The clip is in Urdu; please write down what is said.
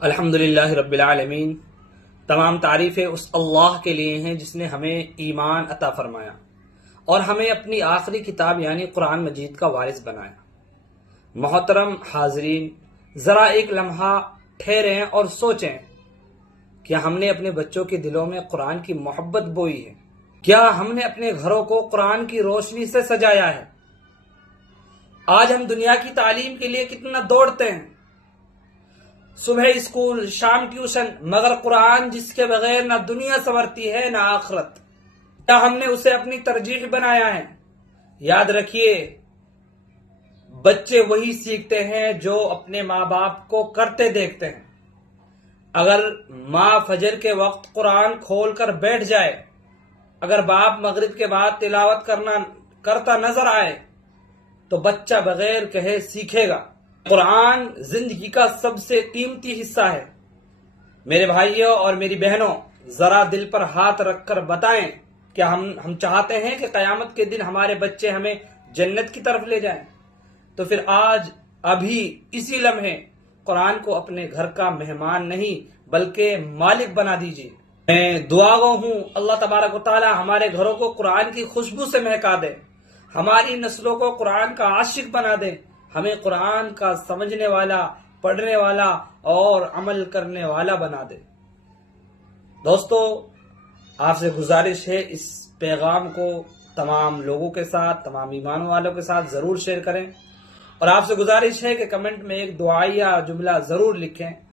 الحمدللہ رب العالمین، تمام تعریفیں اس اللہ کے لیے ہیں جس نے ہمیں ایمان عطا فرمایا اور ہمیں اپنی آخری کتاب یعنی قرآن مجید کا وارث بنایا۔ محترم حاضرین، ذرا ایک لمحہ ٹھہریں اور سوچیں، کیا ہم نے اپنے بچوں کے دلوں میں قرآن کی محبت بوئی ہے؟ کیا ہم نے اپنے گھروں کو قرآن کی روشنی سے سجایا ہے؟ آج ہم دنیا کی تعلیم کے لیے کتنا دوڑتے ہیں، صبح اسکول، شام ٹیوشن، مگر قرآن جس کے بغیر نہ دنیا سنورتی ہے نہ آخرت، کیا ہم نے اسے اپنی ترجیح بنایا ہے؟ یاد رکھیے، بچے وہی سیکھتے ہیں جو اپنے ماں باپ کو کرتے دیکھتے ہیں۔ اگر ماں فجر کے وقت قرآن کھول کر بیٹھ جائے، اگر باپ مغرب کے بعد تلاوت کرتا نظر آئے، تو بچہ بغیر کہے سیکھے گا۔ قرآن زندگی کا سب سے قیمتی حصہ ہے۔ میرے بھائیوں اور میری بہنوں، ذرا دل پر ہاتھ رکھ کر بتائیں، کیا ہم چاہتے ہیں کہ قیامت کے دن ہمارے بچے ہمیں جنت کی طرف لے جائیں؟ تو پھر آج ابھی اسی لمحے قرآن کو اپنے گھر کا مہمان نہیں بلکہ مالک بنا دیجیے۔ میں دعا گو ہوں اللہ تبارک و تعالی ہمارے گھروں کو قرآن کی خوشبو سے مہکا دے، ہماری نسلوں کو قرآن کا عاشق بنا دے، ہمیں قرآن کا سمجھنے والا، پڑھنے والا اور عمل کرنے والا بنا دے۔ دوستو، آپ سے گزارش ہے اس پیغام کو تمام لوگوں کے ساتھ، تمام ایمان والوں کے ساتھ ضرور شیئر کریں، اور آپ سے گزارش ہے کہ کمنٹ میں ایک دعائیہ جملہ ضرور لکھیں۔